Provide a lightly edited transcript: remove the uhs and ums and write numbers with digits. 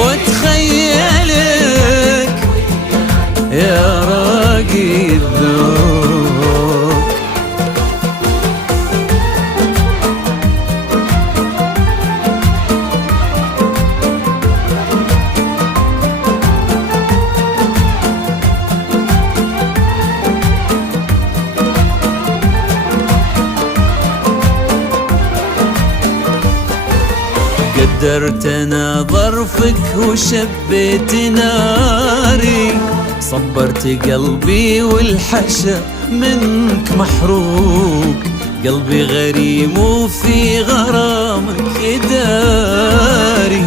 واتخيلك يا راقي الذوق. قدرت انا ظرفك وشبيت ناري، صبرت قلبي والحشا منك محروق، قلبي غريم وفي غرامك داري.